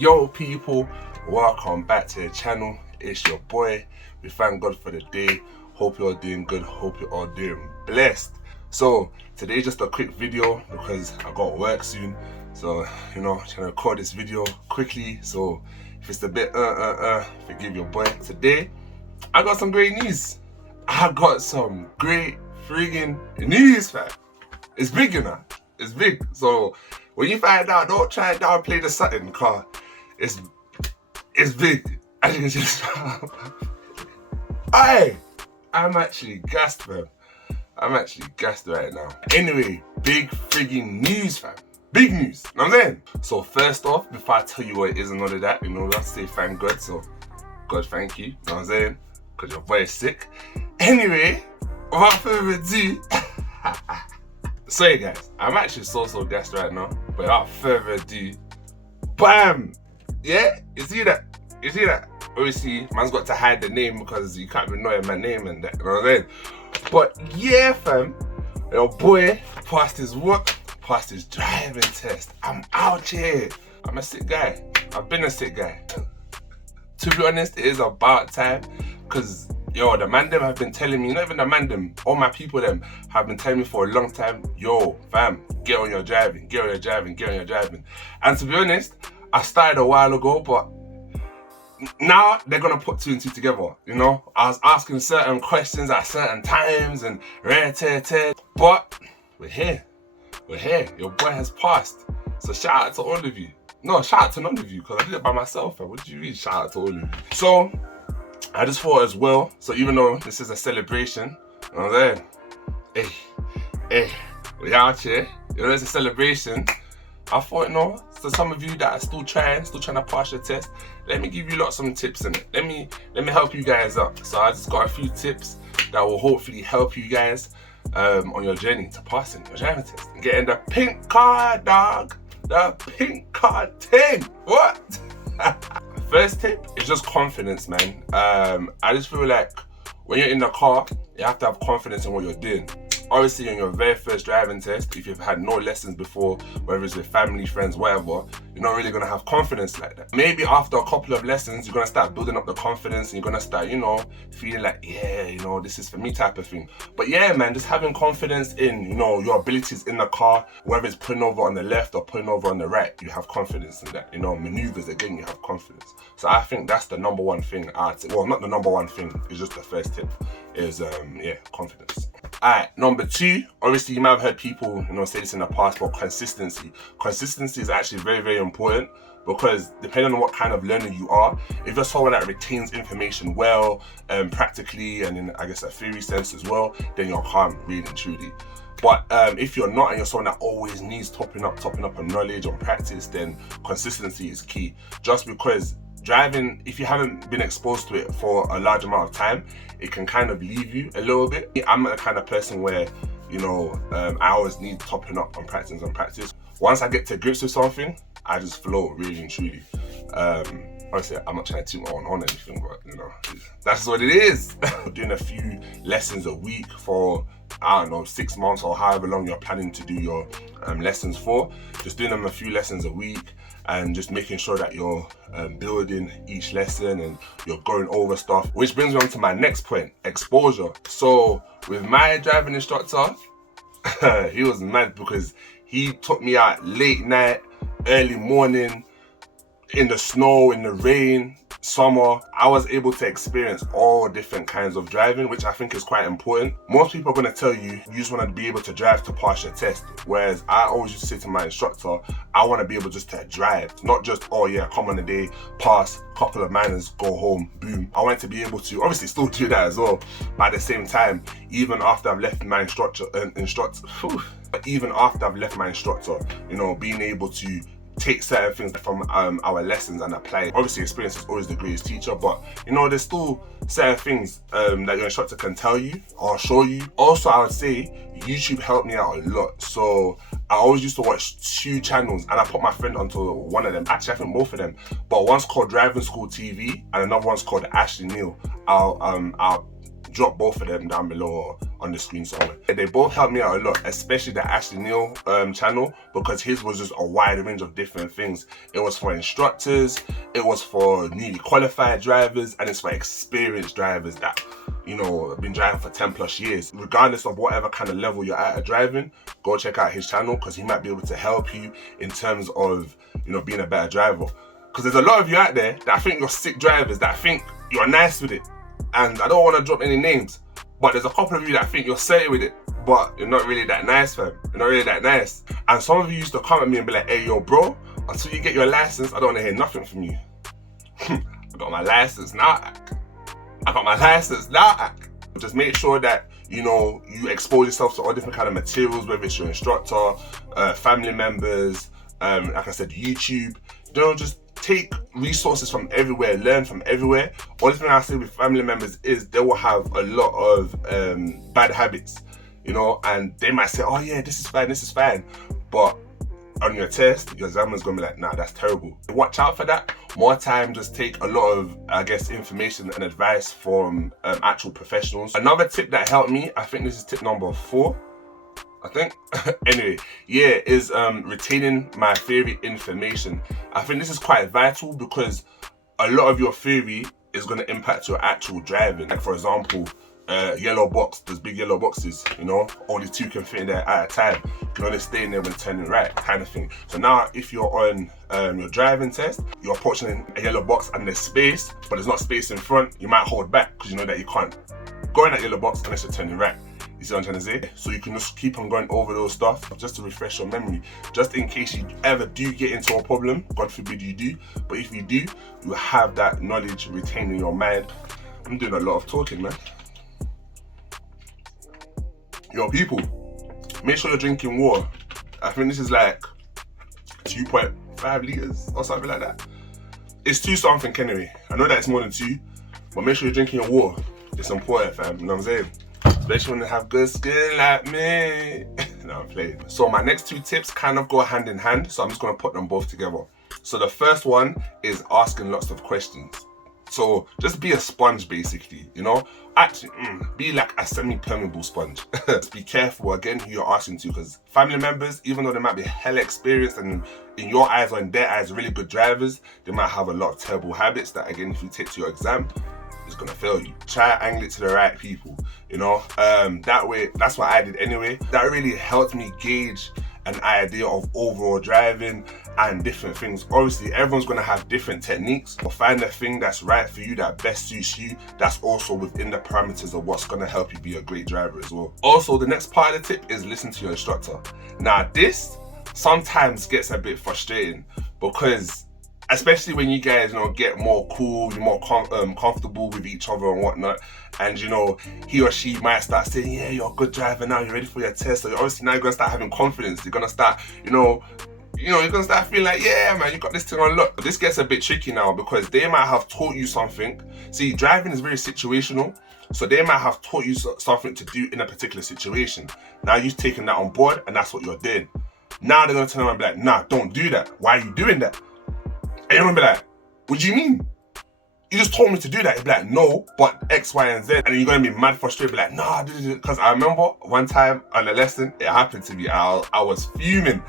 Yo people, welcome back to the channel. It's your boy. We thank God for the day. Hope you're doing good, hope you're all doing blessed. So today's just a quick video because I got work soon, so you know, trying to record this video quickly. So if it's a bit forgive your boy. Today I got some great news. I got some great friggin' news, fam. It's big, you know. It's big. So when you find out, don't try and downplay the something, cause it's big. As you can just I'm actually gassed, fam. I'm actually gassed right now. Anyway, big friggin' news, fam. Big news, you know what I'm saying? So first off, before I tell you what it is and all of that, you know, let's say thank God. So God thank you, you know what I'm saying? Because your boy is sick. Anyway, without further ado, sorry guys, I'm actually so gassed right now. But without further ado, bam! Yeah, you see that? You see that? Obviously, man's got to hide the name because you can't be knowing my name and that, you know what I'm saying? But yeah, fam, your boy passed his work, passed his driving test. I'm out here. I'm a sick guy. I've been a sick guy. To be honest, it is about time, because yo, the man them have been telling me, not even the man them, all my people them have been telling me for a long time, yo, fam, get on your driving, get on your driving, get on your driving. And to be honest, I started a while ago, but now they're gonna put two and two together, you know? I was asking certain questions at certain times and but we're here. We're here. Your boy has passed. So shout out to all of you. No, shout out to none of you, because I did it by myself. What do you mean shout out to all of you? So I just thought as well, so even though this is a celebration, you know what I'm saying? Hey, we out here. You know, it's a celebration. I thought, you know, so some of you that are still trying to pass your test, let me give you some tips in it. Let me help you guys out. So I just got a few tips that will hopefully help you guys on your journey to passing your driving test and getting the pink card, dog. The pink card thing. What? First tip is just confidence, man. I just feel like when you're in the car, you have to have confidence in what you're doing. Obviously, on your very first driving test, if you've had no lessons before, whether it's with family, friends, whatever, you're not really gonna have confidence like that. Maybe after a couple of lessons, you're gonna start building up the confidence and you're gonna start, you know, feeling like, yeah, you know, this is for me type of thing. But yeah, man, just having confidence in, you know, your abilities in the car, whether it's pulling over on the left or pulling over on the right, you have confidence in that. You know, maneuvers, again, you have confidence. So I think that's the number one thing I'd say. Well, not the number one thing, it's just the first tip is, yeah, confidence. Alright, number two, obviously you might have heard people, you know, say this in the past, but consistency. Consistency is actually very important, because depending on what kind of learner you are, if you're someone that retains information well, practically, and in, I guess, a theory sense as well, then you're calm, really and truly. But if you're not and you're someone that always needs topping up on knowledge, on practice, then consistency is key. Just because driving, if you haven't been exposed to it for a large amount of time, it can kind of leave you a little bit. I'm the kind of person where, you know, I always need topping up on practice. Once I get to grips with something, I just flow really and truly. Obviously, I'm not trying to toot my own on anything, but you know, that's what it is. Doing a few lessons a week for, I don't know, 6 months or however long you're planning to do your lessons for. Just doing them a few lessons a week and just making sure that you're building each lesson and you're going over stuff. Which brings me on to my next point, exposure. So with my driving instructor, he was mad because he took me out late night, early morning, in the snow, in the rain, summer. I was able to experience all different kinds of driving, which I think is quite important. Most people are going to tell you, you just want to be able to drive to pass your test. Whereas I always used to say to my instructor, I want to be able just to drive, not just, oh yeah, come on a day, pass, couple of minors, go home, boom. I want to be able to obviously still do that as well. But at the same time, even after I've left my instructor, you know, being able to take certain things from our lessons and apply it. Obviously, experience is always the greatest teacher, but you know, there's still certain things that your instructor can tell you or show you. Also, I would say YouTube helped me out a lot. So I always used to watch 2 channels, and I put my friend onto one of them. Actually, I think both of them. But one's called Driving School TV, and another one's called Ashley Neal. I'll drop both of them down below, on the screen somewhere. They both helped me out a lot, especially the Ashley Neil channel, because his was just a wide range of different things. It was for instructors, it was for newly qualified drivers, and it's for experienced drivers that, you know, have been driving for 10 plus years. Regardless of whatever kind of level you're at driving, go check out his channel, because he might be able to help you in terms of, you know, being a better driver. Because there's a lot of you out there that think you're sick drivers, that think you're nice with it. And I don't want to drop any names, but there's a couple of you that think you're silly with it, but you're not really that nice, fam. You're not really that nice. And some of you used to come at me and be like, hey, yo, bro, until you get your license, I don't want to hear nothing from you. I got my license now, I got my license now. Just make sure that, you know, you expose yourself to all different kind of materials, whether it's your instructor, family members, like I said, YouTube. You know, just take resources from everywhere, learn from everywhere. Only thing I say with family members is they will have a lot of bad habits, you know, and they might say, oh yeah, this is fine. But on your test, your examiner's gonna be like, nah, that's terrible. Watch out for that. More time, just take a lot of, I guess, information and advice from actual professionals. Another tip that helped me, I think this is tip number 4, I think. Anyway, yeah, is retaining my theory information. I think this is quite vital because a lot of your theory is going to impact your actual driving. Like for example, yellow box, those big yellow boxes, you know, only 2 can fit in there at a time. You can only stay in there when turning right, kind of thing. So now if you're on your driving test, you're approaching a yellow box and there's space, but there's not space in front, you might hold back because you know that you can't go in that yellow box unless you're turning right. You see what I'm trying to say? So you can just keep on going over those stuff just to refresh your memory, just in case you ever do get into a problem. God forbid you do, but if you do, you have that knowledge retained in your mind. I'm doing a lot of talking, man. Yo, people, make sure you're drinking water. I think this is like 2.5 liters or something like that. It's 2 something anyway. I know that it's more than 2, but make sure you're drinking your water. It's important, fam. You know what I'm saying? Especially when you have good skin like me. No, I'm playing. So my next 2 tips kind of go hand in hand, so I'm just gonna put them both together. So the first one is asking lots of questions. So just be a sponge, basically, you know? Actually, be like a semi-permeable sponge. Just be careful, again, who you're asking to, because family members, even though they might be hella experienced and in your eyes or in their eyes really good drivers, they might have a lot of terrible habits that, again, if you take to your exam, it's gonna fail you. Try to angle it to the right people, you know? That way, that's what I did anyway. That really helped me gauge an idea of overall driving and different things. Obviously, everyone's gonna have different techniques, but find the thing that's right for you, that best suits you, that's also within the parameters of what's gonna help you be a great driver as well. Also, the next part of the tip is listen to your instructor. Now, this sometimes gets a bit frustrating because especially when you guys, you know, get more cool, you're more comfortable with each other and whatnot, and you know, he or she might start saying, yeah, you're a good driver now, you're ready for your test. So obviously now you're gonna start having confidence. You're gonna start, you're gonna start feeling like, yeah, man, you got this thing on lock. But this gets a bit tricky now because they might have taught you something. See, driving is very situational. So they might have taught you something to do in a particular situation. Now you've taken that on board and that's what you're doing. Now they're gonna turn around and be like, nah, don't do that. Why are you doing that? And you're gonna be like, what do you mean? You just told me to do that. You'd be like, no, but X, Y, and Z. And you're gonna be mad frustrated, be like, nah, because I remember one time on a lesson, it happened to me. I was fuming,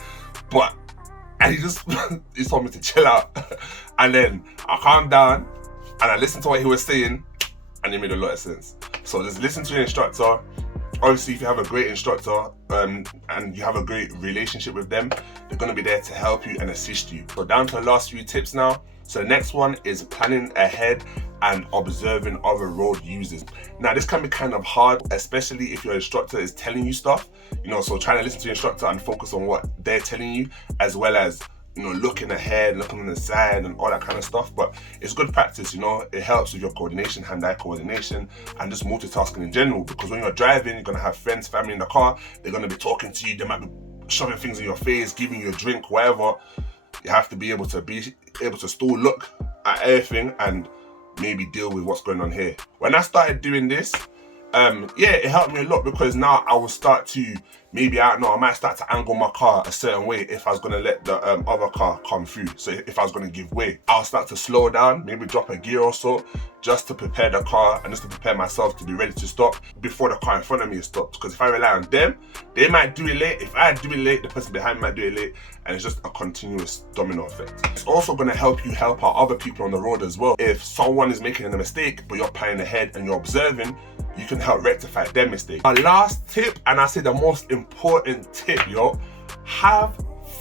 and he told me to chill out. And then I calmed down and I listened to what he was saying and it made a lot of sense. So just listen to your instructor. Obviously, if you have a great instructor and you have a great relationship with them, they're gonna be there to help you and assist you. So down to the last few tips now. So the next one is planning ahead and observing other road users. Now this can be kind of hard, especially if your instructor is telling you stuff, so trying to listen to your instructor and focus on what they're telling you, as well as looking ahead, looking on the side and all that kind of stuff. But it's good practice, it helps with your coordination, hand-eye coordination, and just multitasking in general, because when you're driving, you're gonna have friends, family in the car, they're gonna be talking to you, they might be shoving things in your face, giving you a drink, whatever. You have to be able to still look at everything and maybe deal with what's going on here. When I started doing this, yeah, it helped me a lot because now I will start to, maybe, I don't know, I might start to angle my car a certain way if I was gonna let the other car come through. So if I was gonna give way, I'll start to slow down, maybe drop a gear or so, just to prepare the car and just to prepare myself to be ready to stop before the car in front of me is stopped. Because if I rely on them, they might do it late. If I do it late, the person behind me might do it late, and it's just a continuous domino effect. It's also gonna help you help out other people on the road as well. If someone is making a mistake, but you're planning ahead and you're observing, you can help rectify their mistake. My last tip, and I say the most important tip, yo, have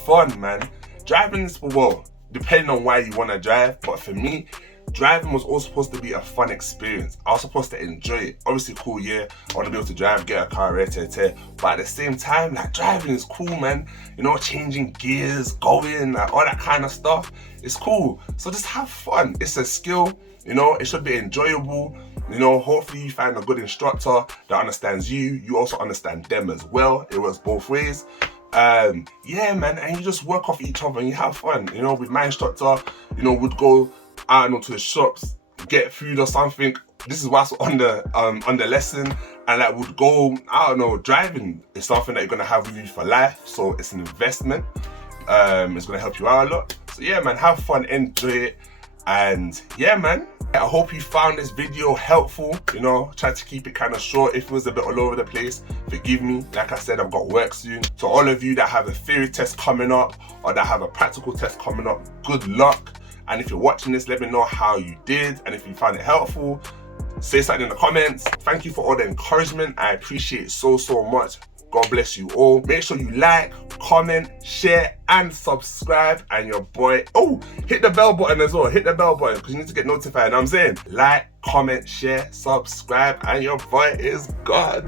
fun, man. Driving is, well, depending on why you want to drive, but for me, driving was all supposed to be a fun experience. I was supposed to enjoy it. Obviously, cool, yeah, I want to be able to drive, get a car, but at the same time, like, driving is cool, man. You know, changing gears, going, like, all that kind of stuff. It's cool. So just have fun. It's a skill, you know, it should be enjoyable. You know, hopefully you find a good instructor that understands you. You also understand them as well. It works both ways. Yeah, man, and you just work off each other and you have fun. You know, with my instructor, you know, we'd go, I don't know, to the shops, get food or something. This is what's on the lesson, and like would go, I don't know, driving is something that you're gonna have with you for life. So it's an investment. It's gonna help you out a lot. So yeah, man, have fun, enjoy it, and yeah, man. I hope you found this video helpful. You know, try to keep it kind of short. If it was a bit all over the place, forgive me. Like I said, I've got work soon. To all of you that have a theory test coming up or that have a practical test coming up, good luck. And if you're watching this, let me know how you did. And if you found it helpful, say something in the comments. Thank you for all the encouragement. I appreciate it so, so much. God bless you all. Make sure you like, comment, share, and subscribe. And your boy, oh, hit the bell button as well. Hit the bell button because you need to get notified. You know what I'm saying? Like, comment, share, subscribe, and your boy is God.